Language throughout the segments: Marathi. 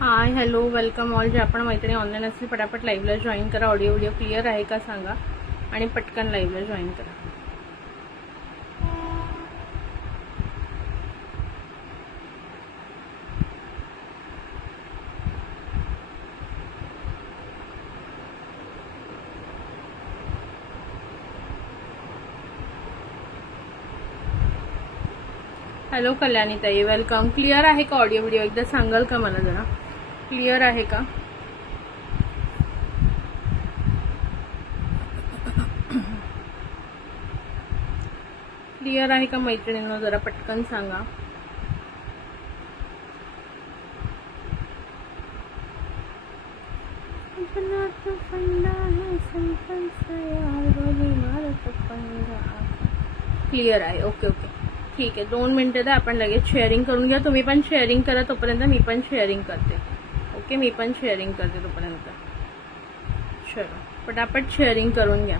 Hi hello welcome all. जे आपण मैत्रिणी ऑनलाईन असतील पटापट लाईव्हला जॉईन करा. ऑडिओ व्हिडिओ क्लिअर आहे का सांगा आणि पटकन लाईव्हला जॉईन करा. हॅलो कल्याणी ताई, वेलकम. क्लिअर आहे का ऑडिओ व्हिडिओ? एकदा सांगाल का मला जरा, क्लिअर आहे का? क्लिअर आहे का मैत्रिणींनो? जरा पटकन सांगा. क्लिअर आहे. ओके ओके ठीक आहे. 2 मिनिटं द्या, आपण लगेच शेअरिंग करून घ्या. तुम्ही पण शेअरिंग करा तोपर्यंत. मी पण शेअरिंग करते. ओके, मी पण शेअरिंग करते तोपर्यंत. चलो पटापट शेअरिंग करून घ्या.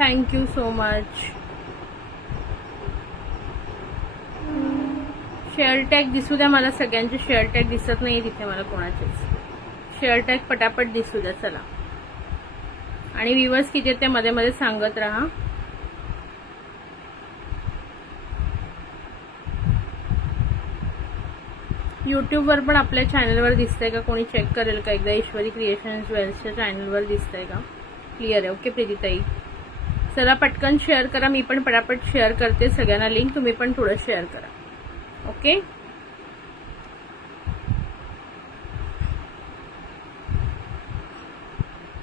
Thank you so much. Share tag दिसू द्या मला सगळ्यांचे. शेअर टॅग दिसत नाही तिथे मला कोणाचेच. शेअर टॅग पटापट दिसू द्या. चला, आणि व्ह्यूअर्स किती आहेत ते मध्ये मध्ये सांगत राहा. यूट्यूबवर पण आपल्या चॅनलवर दिसतंय का? कोणी चेक करेल का एकदा? ईश्वरी क्रिएशन्स वेल्सच्या चॅनलवर दिसतंय का? क्लिअर आहे. ओके प्रीतीताई, चला पटकन शेअर करा. मी पण पटापट शेअर करते सगळ्यांना लिंक. तुम्ही पण थोडं शेअर करा. ओके,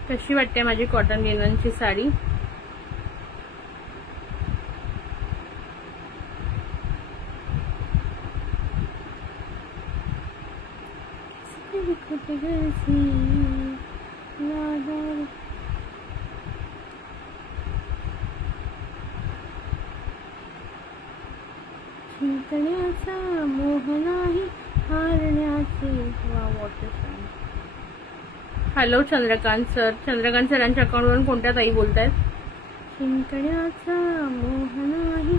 कशी वाटते माझी कॉटन लिननची साडी? जिंकण्याचा मोह नाही, हारण्याचे. Hello Chandrakant sir. चंद्रकांत सरांच्या अकाउंटवरून कोणत्या ताई बोलतायत? जिंकण्याचा मोह नाही,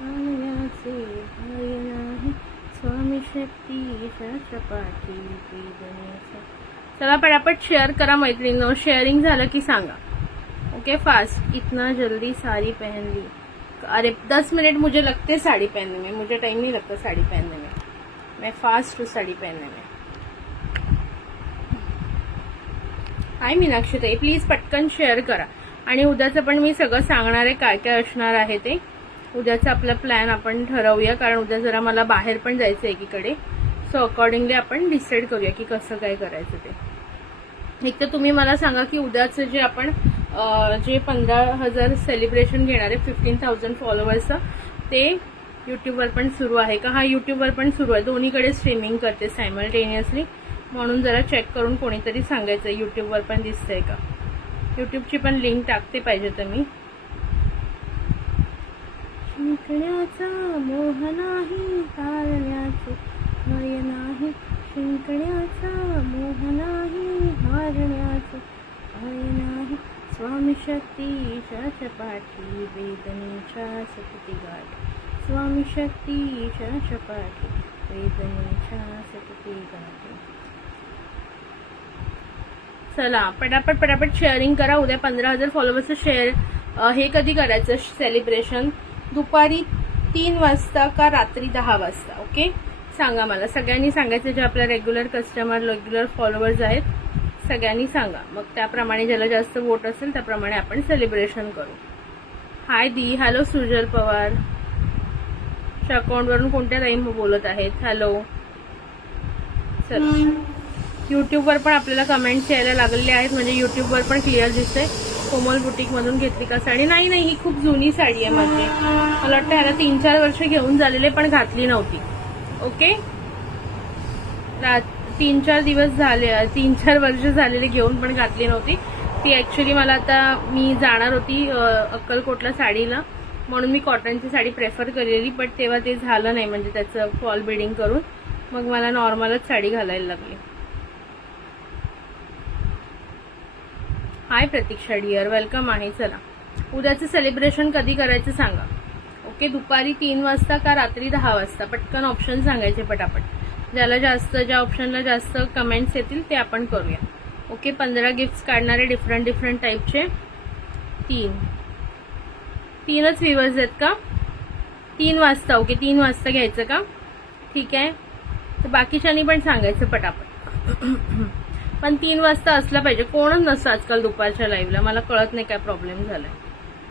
हारण्याचे भय नाही, स्वामी शक्तीच्या चपाती. चला पटापट शेअर करा मैत्रिणींनो. शेअरिंग झालं की सांगा. Okay, fast. इतना जल्दी साड़ी पहन ली? अरे 10 मिनट मुझे लगते साड़ी पहनने में. मुझे टाइम नहीं लगता साड़ी पहनने में. मैं फास्ट हूँ साड़ी पहनने में. हाय मीनाक्षी ताई, प्लीज पटकन शेअर करा. आणि उद्याचं पण मी सगळं सांगणार आहे काय काय असणार आहे ते. उद्याचा आपला प्लॅन आपण ठरवूया, कारण उद्या जरा मला बाहेर पण जायचं एकीकडे. सो अकॉर्डिंगली आपण डिसाईड करूया की कसं काय करायचं ते. एक तर तुम्ही मला सांगा की उद्याचं जे आपण जे 15,000 सेलिब्रेशन घेणार आहे 15,000 फॉलोअर्सचं, ते यूट्यूबवर पण सुरू आहे का? हा, यूट्यूबवर पण सुरू आहे. दोन्हीकडे स्ट्रीमिंग करते सायमल्टेनियसली. म्हणून जरा चेक करून कोणीतरी सांगायचं यूट्यूबवर पण दिसतंय का. यूट्यूबची पण लिंक टाकते पाहिजे तर मी. जिंकण्याचा मोह नाही, हारण्याचे भय नाही, जिंकण्याचा मोह नाही, हारण्याचे भय नाही, स्वामी शक्तीच्या चपाठी, वेदनेच्या सतती गाठ. स्वामी शक्तीच्या चपाठी, वेदनेच्या सतती गाठ. चला पटापट पटापट शेअरिंग करा. उद्या 15,000 फॉलोअर्सचं शेअर. हे कधी करायचं सेलिब्रेशन? दुपारी 3 वाजता का रात्री 10 वाजता? ओके, सांगा मला. सगळ्यांनी सांगायचं, जे आपल्या रेग्युलर कस्टमर रेग्युलर फॉलोअर्स आहेत सगळ्यांनी सांगा. मग त्याप्रमाणे ज्याला जास्त वोट असेल त्याप्रमाणे आपण सेलिब्रेशन करू. हाय दी. हॅलो सुजल पवार. अकाउंटवरून कोणत्या ताई बोलत आहेत? हॅलो. चला, यूट्यूबवर पण आपल्याला कमेंट्स यायला लागलेले आहेत, म्हणजे यूट्यूबवर पण क्लिअर दिसतंय. कोमल बुटीक मधून घेतली का साडी? नाही नाही, ही खूप जुनी साडी आहे माझी. मला वाटतं ह्याला 3-4 वर्ष घेऊन झालेले, पण घातली नव्हती. ओके, 3-4 दिवस झाले, 3-4 वर्ष झालेले घेऊन पण घातली नव्हती ती. ऍक्च्युली मला आता मी जाणार होती अक्कलकोटला साडीला, म्हणून मी कॉटनची साडी प्रेफर केलेली, बट तेव्हा ते झालं नाही, म्हणजे त्याचं फॉल बिडिंग करून मग मला नॉर्मलच साडी घालायला लागली. हाय प्रतीक्षा डिअर, वेलकम आहे. चला, उद्याचं सेलिब्रेशन कधी करायचं सांगा. ओके, दुपारी 3 वाजता का रात्री 10 वाजता? पटकन ऑप्शन सांगायचे पटापट. ज्या ऑप्शनला जास्त कमेंट्स येतील ते आपण करूया. ओके, 15 गिफ्ट्स काढणारे डिफरंट टाईपचे. 3च व्ह्यूअर्स आहेत का? 3 वाजता. ओके, 3 वाजता घ्यायचं का? ठीक आहे, तर बाकीच्यांनी पण सांगायचं पटापट. पण 3 वाजता असलं पाहिजे. कोणच नसतं आजकाल दुपारच्या लाईव्हला. मला कळत नाही काय प्रॉब्लेम झालाय.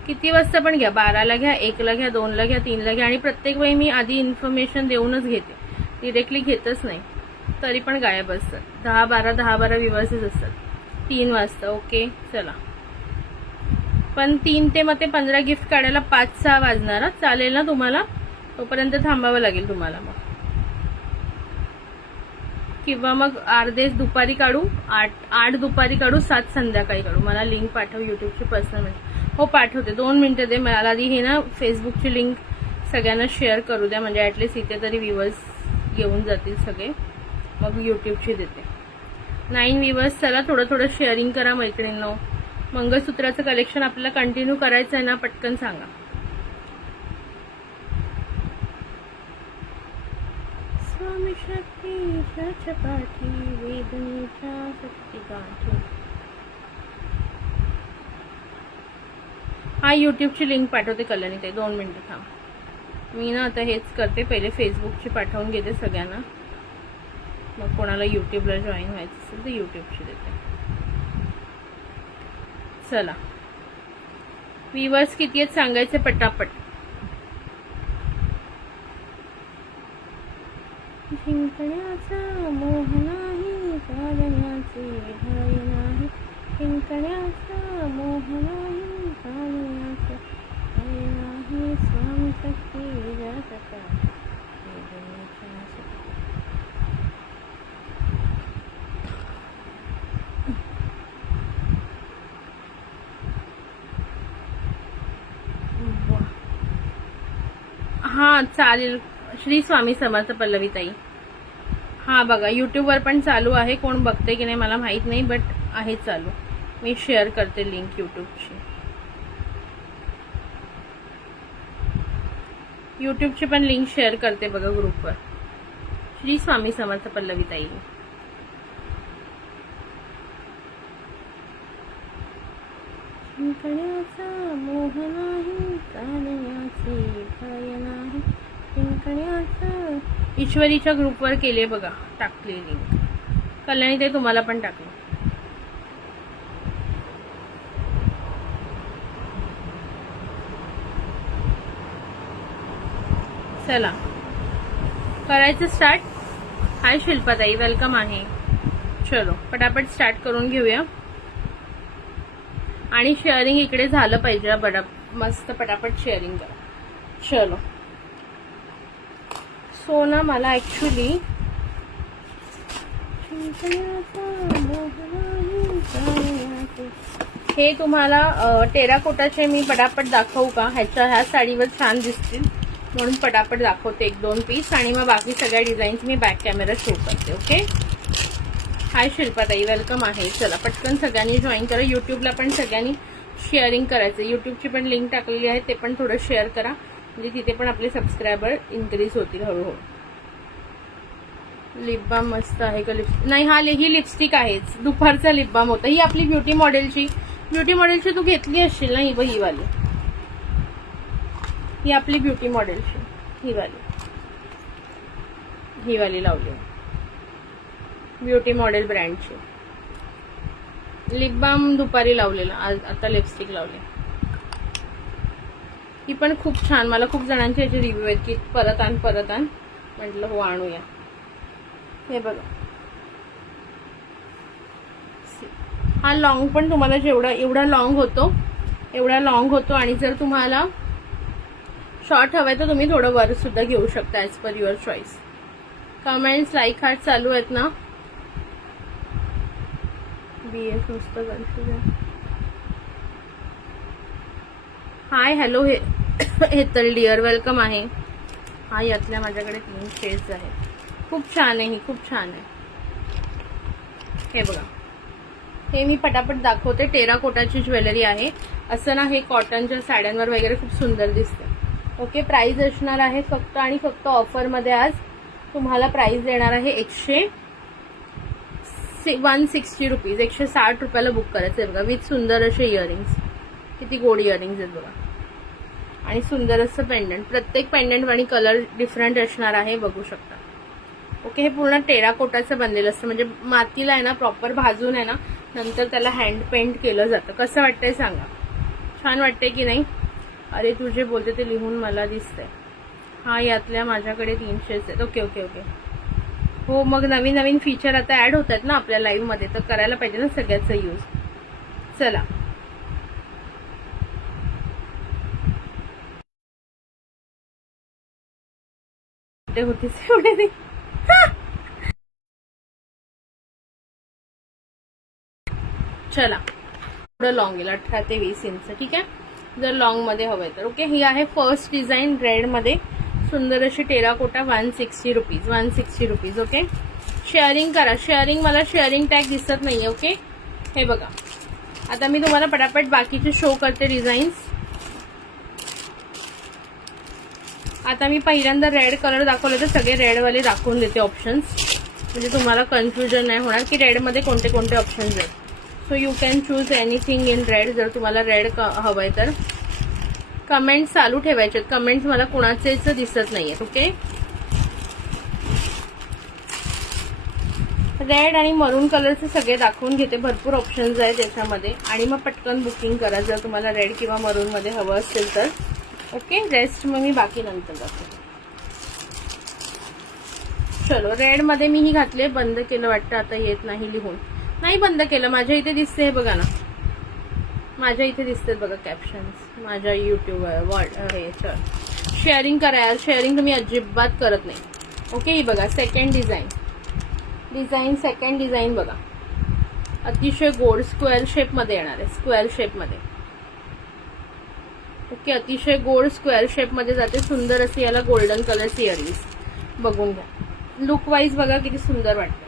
किती वाजता पण घ्या, 12ला घ्या, 1ला घ्या, 2ला घ्या, 3ला घ्या. आणि प्रत्येक वेळी मी आधी इन्फॉर्मेशन देऊनच घेते, डिरेक्टली घेतच नाही, तरी पण गायब असतात. 10-12 व्ह्यूअर्सच असतात. 3 वाजता. ओके, चला. पण 3 ते मग ते 15 गिफ्ट काढायला 5-6 वाजणार. चालेल ना तुम्हाला? तोपर्यंत थांबावं लागेल तुम्हाला मग, किंवा मग अर्धे दुपारी काढू, 8 दुपारी काढू, 7 संध्याकाळी काढू. मला लिंक पाठव युट्यूबची पर्सनल. हो, पाठवते. 2 मिनिटं दे मला. आधी हे ना फेसबुकची लिंक सगळ्यांना शेअर करू द्या, म्हणजे ॲटलिस्ट इथे तरी व्ह्यूअर्स घेऊन जातील सगळे. मग युट्यूबची देते. 9 व्ह्यूअर्स. चला, थोडं शेअरिंग करा मैत्रिणींनो. मंगळसूत्राचं कलेक्शन आपल्याला कंटिन्यू करायचं आहे ना? पटकन सांगा. स्वामी शक्तीच्या चपाठी, वेदनेच्या शक्तिकाठी. हा, युट्यूबची लिंक पाठवते कल्याणी ताई. 2 मिनिटं थांब. मी ना आता हेच करते, पहिले फेसबुकची पाठवून घेते सगळ्यांना, मग कोणाला युट्यूबला जॉईन व्हायचं असेल तर युट्यूबची देते. चला, व्ह्यूअर्स किती आहेत सांगायचे पटापट. जिंकण्याचा मोह नाही, चालण्याचे भय नाही. जिंकण्याचा मोह नाही, चालण्याचे भय नाही. स्वामी शक्ती जगता. हा, चालेल. श्री स्वामी समर्थ पल्लवीताई. हा बघा, यूट्यूबवर पण चालू आहे. कोण बघते की नाही मला माहित नाही, बट आहे चालू. मी शेअर करते लिंक यूट्यूबची. यूट्यूबची पण लिंक शेअर करते बघा ग्रुपवर. श्री स्वामी समर्थ पल्लवीताई. जिंकण्याचा मोह नाही, चालण्याचे भय नाही. जिंकण्याचा. ईश्वरीच्या ग्रुपवर केले बघा, टाकली लिंक. कल्याणी ते तुम्हाला पण टाकले. चला, करायचं स्टार्ट. हाय शिल्पाताई, वेलकम आहे. चलो, पटापट स्टार्ट करून घेऊया. आणि शेअरिंग इकडे झालं पाहिजे. मस्त पटापट शेअरिंग करा. चलो. सो ना, मला ऍक्च्युली हे तुम्हाला टेराकोटाचे मी पटापट दाखवू का? ह्या साडीवर छान दिसतील म्हणून पटापट दाखवते 1-2 पीस, आणि मग बाकी सगळ्या डिझाईन्स मी बॅक कॅमेरा शो करते. ओके. हाय शिल्पाताई, वेलकम आहे. चला, पटकन सगळ्यांनी जॉईन करा. यूट्यूबला पण सगळ्यांनी शेअरिंग करायचं. यूट्यूबची पण लिंक टाकलेली आहे, ते पण थोडं शेअर करा, म्हणजे तिथे पण आपले सबस्क्रायबर इन्क्रीज होतील हळूहळू. लिप बाम मस्त आहे का? नाही, हा ही लिपस्टिक आहेच. दुपारचा लिप बाम होता. ही आपली ब्युटी मॉडेलची तू घेतली असशील ना? ही वाली, ही आपली ब्युटी मॉडेलची ही वाली लावली. ब्युटी मॉडेल ब्रँडची लिप बाम दुपारी लावलेला, आता लिपस्टिक लावली. ही पण खूप छान. मला खूप जणांचे याचे रिव्ह्यू आहेत की परत आण. म्हटलं हो, आणूया. हे बघा, हा लॉंग पण तुम्हाला एवढा लॉंग होतो. आणि जर तुम्हाला शॉर्ट हवाय तर तुम्ही थोडं वर सुद्धा घेऊ शकता, as per your choice. Comments, like, heart चालू आहेत ना? BS नुसतं कन्फ्युजन. हाय, हॅलो. हे हेतल डिअर वेलकम आहे. हा यातल्या माझ्याकडे 3 शेड्स आहेत. खूप छान आहे ही, खूप छान आहे. हे बघा, हे मी पटापट दाखवते. टेराकोटाची ज्वेलरी आहे. असं ना हे कॉटनच्या साड्यांवर वगैरे खूप सुंदर दिसते. ओके, प्राइस असणार आहे फक्त आणि फक्त ऑफरमध्ये आज तुम्हाला प्राइस देणार आहे 160 रुपीज. 160 रुपयाला बुक करायचं आहे बघा. विथ सुंदर असे इयरिंग्स. किती गोड इयरिंग्स आहेत बघा. आणि सुंदर असं पेंडंट. प्रत्येक पेंडंट आणि कलर डिफरंट असणार आहे, बघू शकता. ओके, हे पूर्ण टेराकोटाचं बनलेलं असतं. म्हणजे मातीला आहे ना प्रॉपर भाजून आहे ना नंतर त्याला हँड पेंट केलं जातं. कसं वाटतंय सांगा? छान वाटतंय की नाही? अरे तुझे बोलते ते लिहून मला दिसतंय. हा यातल्या माझ्याकडे 300 आहेत. Okay okay okay. हो, मग नवीन नवीन फीचर आता ऍड होत आहेत ना आपल्या लाईव्ह मध्ये, तर करायला पाहिजे ना सगळ्याचा यूज. चला, ते होतीच एवढे नाही. चला, थोडं लॉंग येईल 18 ते 20 इंच. ठीक आहे, जर लॉंग मध्ये हवंय तर. ओके, ही आहे फर्स्ट डिझाईन रेड मध्ये. सुंदर अशी terracotta. 160 rupees. 160 rupees. Okay, sharing करा. शेअरिंग, मला शेअरिंग टॅग दिसत नाहीये. ओके, हे बघा. आता मी तुम्हाला पटापट बाकीचे शो करते डिझाईन्स. आता मी पहिल्यांदा रेड कलर दाखवले तर सगळे रेडवाले दाखवून देते ऑप्शन्स, म्हणजे तुम्हाला कन्फ्युजन नाही होणार की रेडमध्ये कोणते कोणते ऑप्शन्स आहेत. So you can choose anything in red. जर तुम्हाला रेड हवंय तर कमेंट्स चालू ठेवायचे. कमेंट्स मला कुणाचेच दिसत नाहीयेत. ओके, रेड आणि मरून कलरचे सगळे दाखवून घेते. भरपूर ऑप्शन्स आहेत याच्यामध्ये आणि मग पटकन बुकिंग करा जर तुम्हाला रेड किंवा मरून मध्ये हवं असेल तर. ओके, रेस्ट मग मी बाकी नंतर दाखवते. चलो, रेड मध्ये मी ही घातले. बंद केलं वाटतं, आता येत नाही लिहून. नाही बंद केलं, माझ्या इथे दिसते. हे बघा ना, माझ्या इथे दिसतात बघा कॅप्शन्स माझ्या युट्यूबवर. शेअरिंग करा यार. शेअरिंग तुम्ही अजिबात करत नाही. ओके, ही बघा सेकंड डिझाईन. सेकंड डिझाईन बघा. अतिशय गोड स्क्वेअर शेप मध्ये येणार आहे. स्क्वेअर शेप मध्ये. ओके, अतिशय गोड स्क्वेअर शेप मध्ये जाते. सुंदर अशी याला गोल्डन कलरची इयरिंग्स. बघून घ्या. लुक वाईज बघा किती सुंदर वाटतं.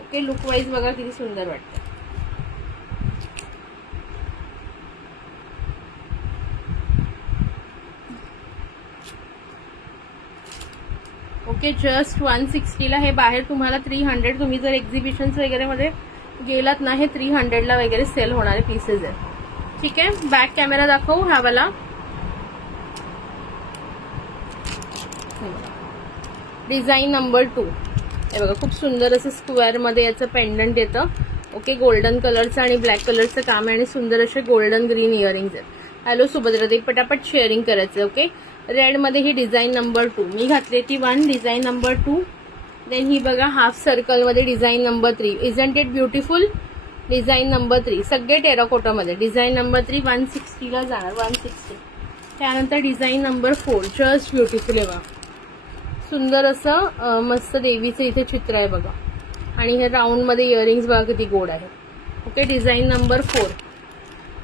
ओके, लुक वाईज बघा किती सुंदर वाटतं. ओके, जस्ट 160 ला. हे बाहेर तुम्हाला 300. तुम्ही जर एक्झिबिशन्स वगैरे मध्ये गेलात ना, हे 300 ला वगैरे सेल होणारे पीसेस आहेत. ठीक आहे, बॅक कॅमेरा दाखवू हा वाला. Design number 2. हे बघा, खूप सुंदर असं स्क्वेअर मध्ये याचं पेंडंट येतं. ओके, गोल्डन कलरचं आणि ब्लॅक कलरचं काम आहे आणि सुंदर असे गोल्डन ग्रीन इयरिंग्स आहेत. हॅलो सुभद्राताई, पटापट शेअरिंग करायचं. ओके, रेड मध्ये ही डिझाईन नंबर 2 मी घातली ती. 1 डिझाईन नंबर 2. देन ही बघा हाफ सर्कल मध्ये design number 3. Isn't it beautiful? Design number 3 सगळे टेराकोटामध्ये. डिझाईन नंबर 3 160 ला जाणार. 160. त्यानंतर डिझाईन नंबर 4 जस्ट ब्युटिफुल आहे बघा. सुंदर असं मस्त देवीचं इथे चित्र आहे बघा. आणि हे राऊंड मध्ये इयरिंग्स बघा किती गोड आहे. Okay, design number 4.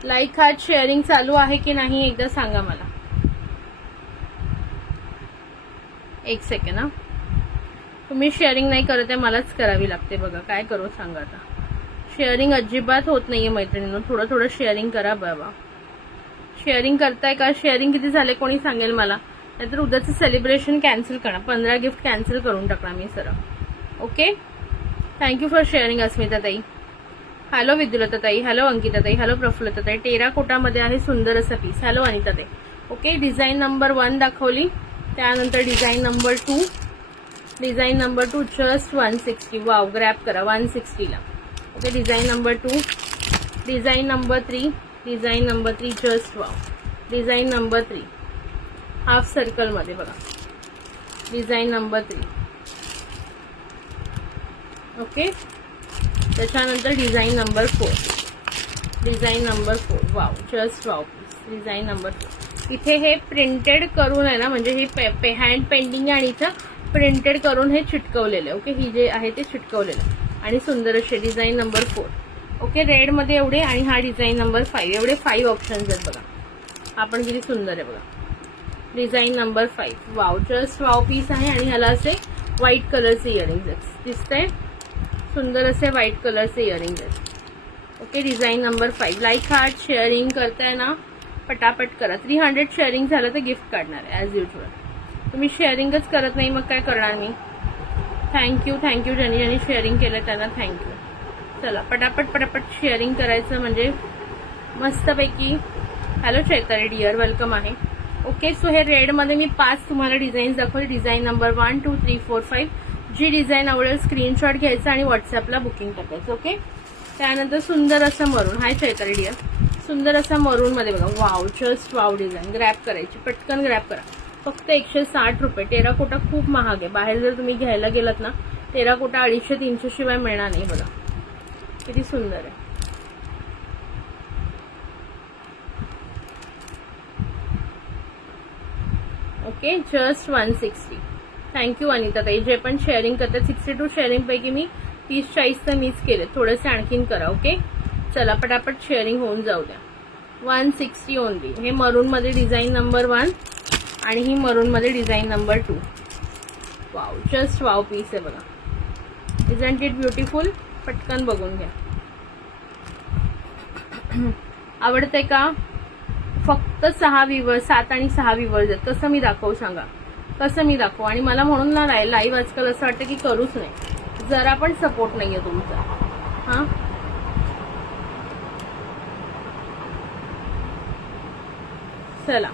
Like heart sharing चालू आहे की नाही एकदा सांगा मला. एक सेकंड हा. तुम्ही शेअरिंग नाही करत आहे, मलाच करावी लागते बघा. काय करू सांगा आता. शेअरिंग अजिबात होत नाहीये मैत्रिणींनो. थोडं थोडं शेअरिंग करा बाबा. शेअरिंग करताय का? शेअरिंग किती झाले कोणी सांगेल मला. नाहीतर उद्याचं सेलिब्रेशन कॅन्सल करा. 15 गिफ्ट कॅन्सल करून टाकणार मी सरळ. ओके, थँक्यू फॉर शेअरिंग अस्मिता ताई. हॅलो विद्युलता ताई. हॅलो अंकिता ताई. हॅलो प्रफुल्लता ताई. टेराकोटामध्ये आहे सुंदर असं पीस. हॅलो अनिता ताई. ओके, डिझाईन नंबर 1 दाखवली. त्यानंतर design number 2. Design number 2 just 160. Wow, grab करा 160 ला. Okay, design number 2. Design number 3. Design number 3 just wow. Design number 3 half circle मध्ये बघा. Design number 3. ओके, त्याच्यानंतर design number 4. Design number 4 wow, just wow. Design number 4. इथे हे प्रिंटेड करून आहे ना, म्हणजे हे हँड पेंटिंग आहे आणि इथं प्रिंटेड करून हे चिटकवलेलं. ओके, ही जे आहे ते चिटकवलेलं आणि सुंदर असे. Design number 4. ओके, रेड मध्ये एवढे आणि हा डिझाईन नंबर 5. एवढे 5 ऑप्शन्स आहेत बघा. आपण किती सुंदर आहे बघा. Design number 5. Wow, just wow piece आहे. आणि ह्याला असे व्हाईट कलरचे इयरिंग्स आहेत. दिसतंय, सुंदर असे व्हाईट कलरचे इयरिंग्स आहेत. Okay, design number 5. Like heart, sharing करताय ना, पटापट करा. 300 शेअरिंग झालं तर गिफ्ट काढणार आहे ॲज युजल. तुम्ही शेअरिंगच करत नाही, मग काय करणार मी. थँक्यू ज्यांनी ज्यांनी शेअरिंग केलं त्यांना थँक्यू. चला पटापट शेअरिंग करायचं म्हणजे मस्तपैकी. हॅलो चैताली डिअर, वेलकम आहे. ओके, सो हे रेडमध्ये मी 5 तुम्हाला डिझाईन्स दाखवले. Design number 1 2 3 4 5. जी डिझाईन आवडेल स्क्रीनशॉट घ्यायचा आणि व्हॉट्सअपला बुकिंग टाकायचं. ओके, त्यानंतर सुंदर असं मरून. हाय चैताली डिअर, सुंदर असा मरूनमध्ये बघा. Wow, just wow design. Grab करायची, पटकन ग्रॅब करा. फक्त 160 रुपये. टेराकोटा खूप महाग आहे. बाहेर जर तुम्ही घ्यायला गेलात ना, टेराकोटा 250-300 शिवाय मिळणार नाही. बघा किती सुंदर आहे. Okay, just 160. थँक्यू अनिता ताई, जे पण शेअरिंग करतात. 62 शेअरिंग पैकी मी 30-40 तर मीच केले. थोडेसे आणखीन करा. ओके, चला पटापट शेअरिंग होऊन जाऊ द्या. 160 ओनली. हे मरूनमध्ये डिझाईन नंबर 1 आणि ही मरूनमध्ये design number 2. Wow, just wow piece आहे बघा. Isn't it beautiful. पटकन बघून घ्या. आवडते का. फक्त 6 व्ह्यूवर्स, 7 आणि 6 व्ह्यूवर्स आहेत. कसं मी दाखवू सांगा, कसं मी दाखवू. आणि मला म्हणून ना लाईव्ह आजकाल असं वाटतं की करूच नाही. जरा पण सपोर्ट नाहीये तुमचा. हां, चला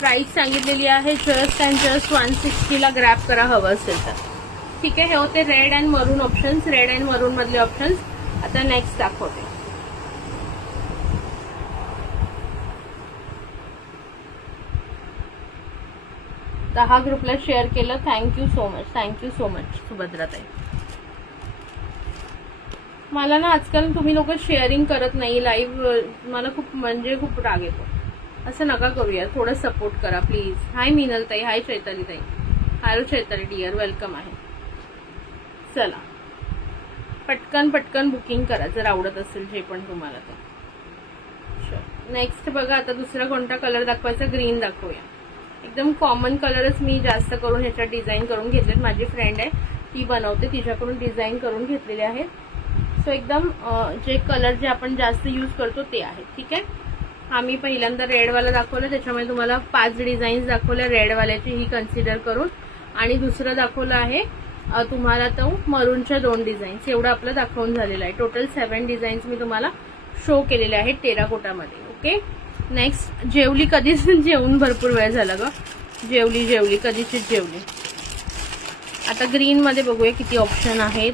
प्राइस सांगितलेली आहे. जस्ट अँड जस्ट 160ला ग्रॅब करा हवं असेल तर. ठीक आहे, हे होते रेड अँड मरून ऑप्शन्स, रेड अँड मरून मधले ऑप्शन्स. आता नेक्स्ट दाखवते. दहा ग्रुपला शेअर केलं. थँक्यू सो मच सुभद्राताई. मला ना आजकाल तुम्ही लोक शेअरिंग करत नाही लाईव्ह. मला खूप म्हणजे खूप राग येतो. असं नका करूया, थोडं सपोर्ट करा प्लीज. हाय मिनल ताई, हाय चैताली ताई. हॅलो चैताली डिअर, वेलकम आहे. चला पटकन बुकिंग करा जर आवडत असेल जे पण तुम्हाला ते. नेक्स्ट बघा, आता दुसरा कोणता कलर दाखवायचा. ग्रीन दाखवूया. एकदम कॉमन कलरच मी जास्त करून ह्याच्यात डिझाईन करून घेतलेत. माझी फ्रेंड आहे ती बनवते, तिच्याकडून डिझाईन करून घेतलेले आहेत. सो एकदम जे कलर जे आपण जास्त यूज करतो ते आहेत. ठीक आहे, आम्ही पहिल्यांदा रेडवाला दाखवलं, त्याच्यामुळे तुम्हाला 5 डिझाईन्स दाखवल्या रेडवाल्याची ही कन्सिडर करून. आणि दुसरं दाखवलं आहे तुम्हाला तो मरूनच्या 2 डिझाईन्स. एवढं आपलं दाखवून झालेलं आहे. टोटल 7 डिझाईन्स मी तुम्हाला शो केलेले आहेत टेराकोटामध्ये. Okay, next. जेवली कधीच. जेवून भरपूर वेळ झाला ग. जेवली कधीचीच जेवली. आता ग्रीन मध्ये बघूया किती ऑप्शन आहेत.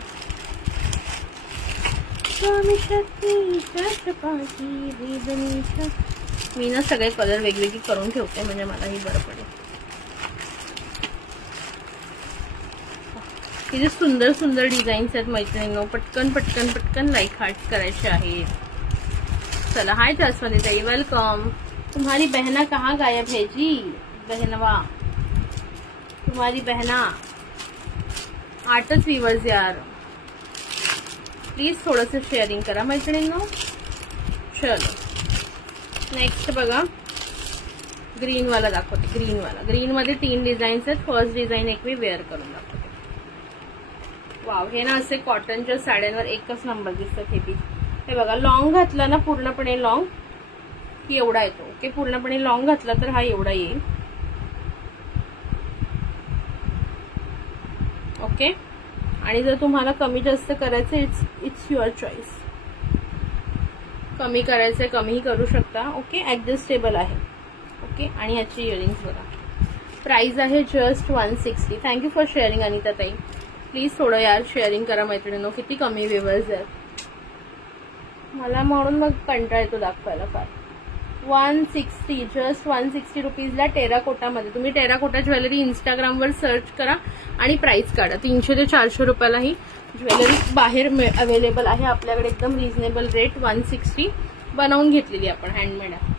मी ना सगळे कलर वेगवेगळे करून ठेवते म्हणजे मलाही बरं पडेल. किती सुंदर सुंदर डिझाईन्स आहेत मैत्रिणींनो. पटकन लाईक हार्ट करायचे आहेत. चला, हाय जास्वंती ताई, वेलकम. तुम्हारी बहना कहाँ गायब है जी. बहनवा, तुम्हारी बहना 8च व्ह्यूअर्स यार. प्लीज थोडंसं शेअरिंग करा मैत्रिणींनो. चलो नेक्स्ट बघा, ग्रीनवाला दाखवते. ग्रीनमध्ये 3 डिझाईन्स आहेत. फर्स्ट डिझाईन एक मी वेअर करून दाखवते. वाव, हे ना असे कॉटनच्या साड्यांवर एकच नंबर दिसतात हे पीस. हे बघा, लॉंग घातला ना पूर्णपणे लॉंग की एवढा येतो. ओके, पूर्णपणे लॉंग घातला तर हा एवढा येईल. ओके, आणि जर तुम्हाला कमी जास्त करायचं इट्स युअर चॉईस. कमी करायचंय कमीही करू शकता. ओके, ऍडजस्टेबल आहे. ओके, आणि याची इयरिंग्स बघा. प्राइस आहे just 160. Thank you for sharing Anita ताई. प्लीज थोडं यार शेअरिंग करा मैत्रिणींनो. किती कमी व्ह्यूअर्स आहेत. मला म्हणून मग कंटाळा येतो दाखवायला फार. 160, जस्ट 160 रुपीजला टेराकोटामध्ये. तुम्ही टेराकोटा ज्वेलरी इंस्टाग्रामवर सर्च करा आणि प्राइस काढा. 300 ते 400 रुपयाला ही ज्वेलरी बाहेर अवेलेबल आहे आपल्याकडे. एकदम रिझनेबल रेट. 160 बनवून घेतलेली आपण, हँडमेड आहे.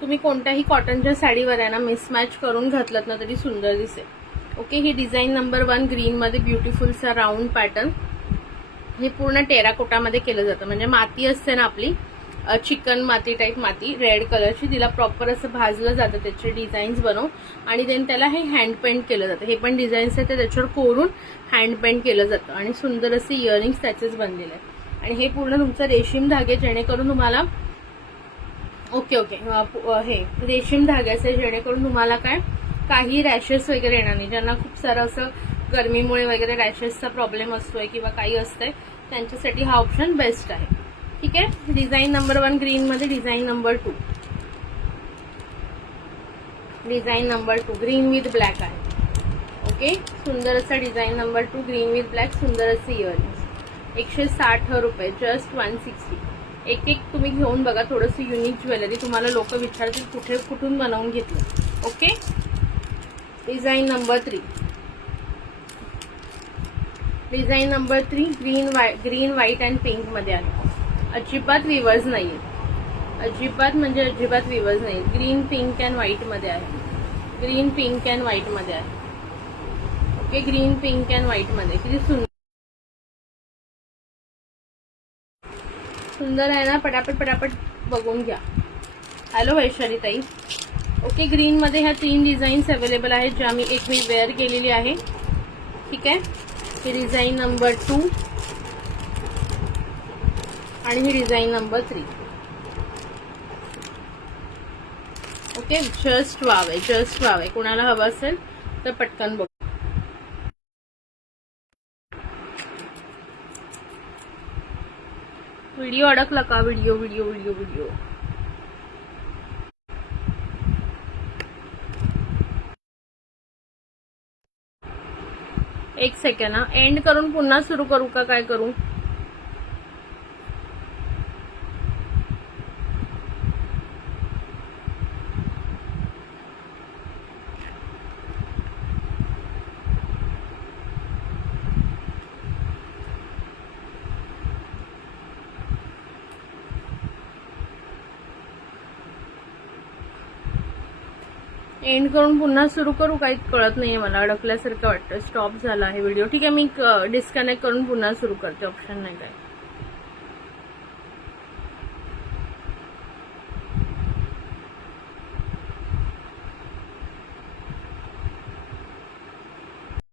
तुम्ही कोणत्याही कॉटनच्या साडीवर आहे ना मिसमॅच करून घातलात ना तरी सुंदर दिसेल. ओके, ही डिझाईन नंबर 1 ग्रीन मध्ये ब्युटिफुलचा राऊंड पॅटर्न. हे पूर्ण टेराकोटामध्ये केलं जातं. म्हणजे माती असते ना आपली चिकन माती टाईप माती रेड कलरची, तिला प्रॉपर असं भाजलं जातं, त्याचे डिझाईन्स बनवून आणि देन त्याला हे हँड पेंट केलं जातं. हे पण डिझाईन्स आहेत ते त्याच्यावर कोरून हँड पेंट केलं जातं आणि सुंदर असे इयरिंग्स त्याचेच बनलेले आहेत. आणि हे पूर्ण तुमचं रेशीम धागे, जेणेकरून तुम्हाला ओके हे रेशीम धाग्याचे, जेणेकरून तुम्हाला काही रॅशेस वगैरे येणार नाही. ज्यांना खूप सारं असं गरमीमुळे वगैरे रॅशेसचा प्रॉब्लेम असतोय किंवा काही असतंय त्यांच्यासाठी हा ऑप्शन बेस्ट आहे. ठीक आहे, डिझाईन नंबर 1 ग्रीन मध्ये design number 2. Design number 2 green with black आहे. ओके, सुंदर असा design number 2 green with black, सुंदर असे इयरिंग्स. 160 रुपये, जस्ट 160. एक एक तुम्ही घेऊन बघा, थोडंसं युनिक ज्वेलरी. तुम्हाला लोक विचारतील कुठून बनवून घेतलं. Okay, design number 3. Design number 3 green white and pink मध्ये आहे. अजिबात विवर्स नाहीये, अजिबात म्हणजे अजिबात विवर्स नाही. ग्रीन पिंक अँड व्हाईट मध्ये आहे. ग्रीन पिंक अँड व्हाईट मध्ये आहे. Okay, green pink and white मध्ये किती सुंदर आहे ना. पटापट बघून घ्या. हॅलो वैशाली ताई. ओके, ग्रीन मध्ये ह्या 3 डिझाईन्स अवेलेबल आहेत, ज्या मी वेअर केलेली आहे. ठीक आहे, ही डिझाईन नंबर 2 आणि ही design number 3. Okay, just wow आहे. कोणाला हवं असेल तर पटकन बघ. व्हिडिओ अडकला का? व्हिडिओ एक सेकंड हा, एंड करून पुन्हा सुरू करू का काय करू? एंड करून पुन्हा सुरू करू? काहीच कळत नाहीये मला, अडकल्यासारखं वाटतं. स्टॉप झाला आहे व्हिडिओ. ठीक आहे, मी डिस्कनेक्ट करून पुन्हा सुरू करते, ऑप्शन नाही काय.